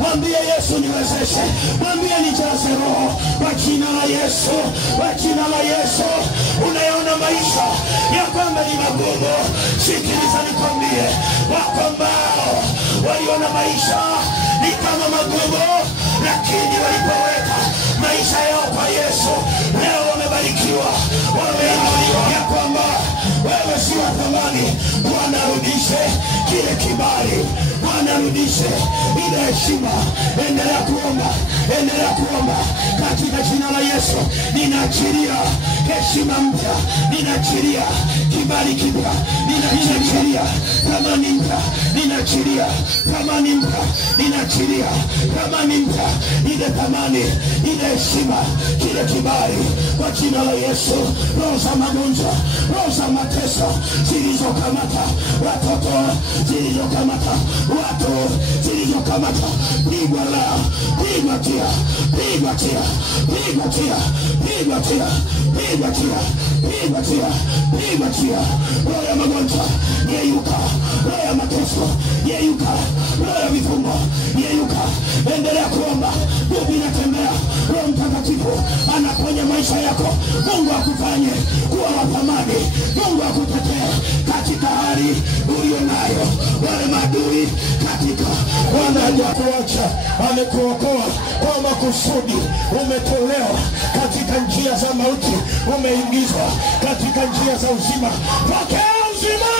Mwambie Yesu niwezeshe. Mwambie nijaze Roho kwa jina la Yesu. Kwa jina la Yesu. Unayaona maisha ya kwamba ni magumu. Sikiliza nikwambie, wako ambao waliona maisha ni kama magumu, lakini walipoweka maisha yao kwa Yesu, leo wamebarikiwa, wameinuliwa, ya kwamba wewe si wa thamani. Bwana arudishe kile kibali, Bwana arudishe ile heshima. Endelea kuomba, endelea kuomba katika jina la Yesu. Ninaachilia heshima mpya, ninaachilia kibali kipya, ninaachilia thamani mpya, ninaachilia thamani mpya, ninaachilia thamani mpya, ile thamani, ile heshima, kile kibali kwa jina la Yesu. Roho za magonjwa, roho za mateso zilizokamata watoto, zilizokamata watu, zilizokamata, pigwa leo, pigwa tia, pigwa tia, pigwa tia, pigwa tia, pigwa tia, pigwa tia, pigwa tia. Roho ya magonjwa yeyuka, roho ya mateso yeyuka, roho ya vifungo yeyuka. Endelea kuomba, Mungu inatembea. Roho Mtakatifu anaponya maisha yako. Mungu akufanye kuwa wa thamani, Mungu akutetee katika hali uliyo nayo. Wale maadui katika wanakuacha, amekuokoa kwa makusudi. Umetolewa katika njia za mauti, umeingizwa katika njia za uzima. Pokea uzima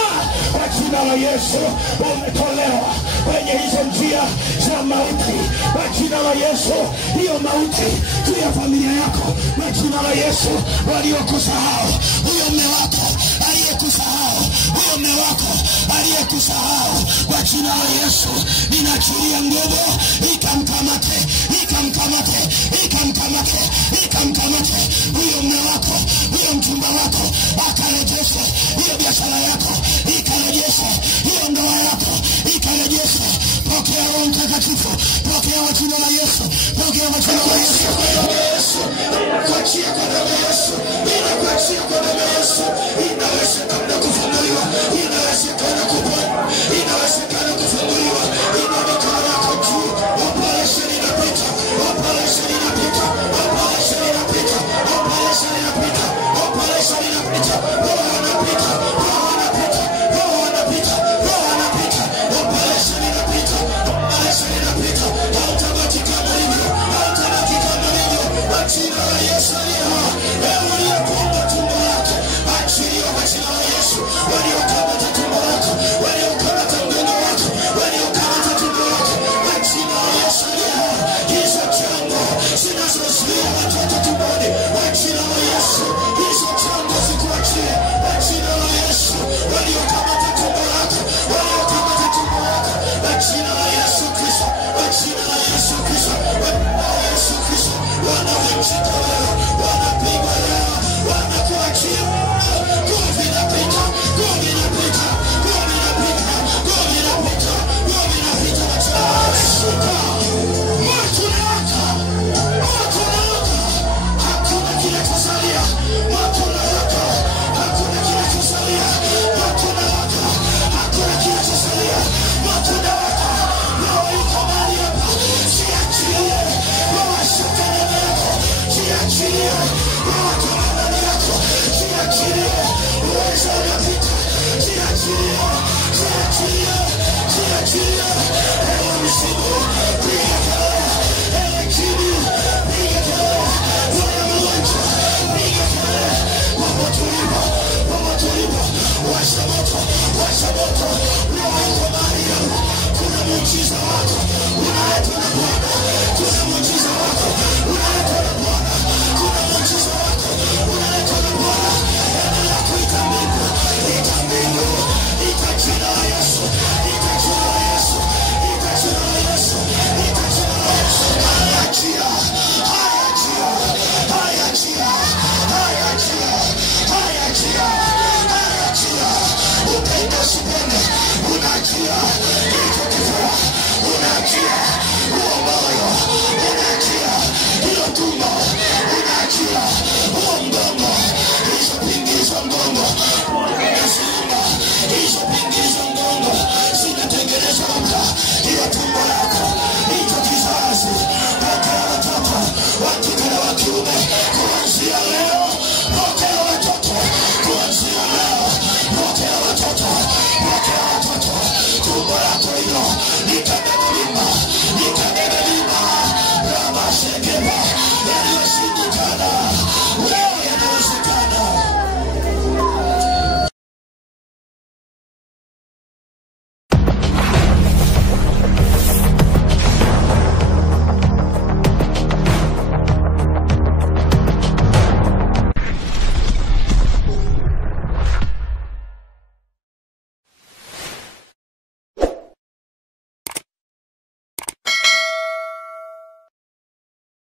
kwa jina la Yesu. Umetolewa kwenye hizo njia za mauti kwa jina la Yesu. Hiyo mauti juu ya familia yako kwa jina la Yesu. Waliokusahau, huyo mume wako aliyekusahau, huyo mume wako aliyekusahau, kwa jina la Yesu ninaachilia nguvu, ikamkamate, ikamkamate, ikamkamate, ikamkamate huyo mume wako, huyo mchumba wako, akarejeshe hiyo biashara yako, ikarejeshe hiyo ndoa yako, ikarejeshe. Pokea Roho Mtakatifu, pokea kwa jina la Yesu, pokea kwa jina la Yesu.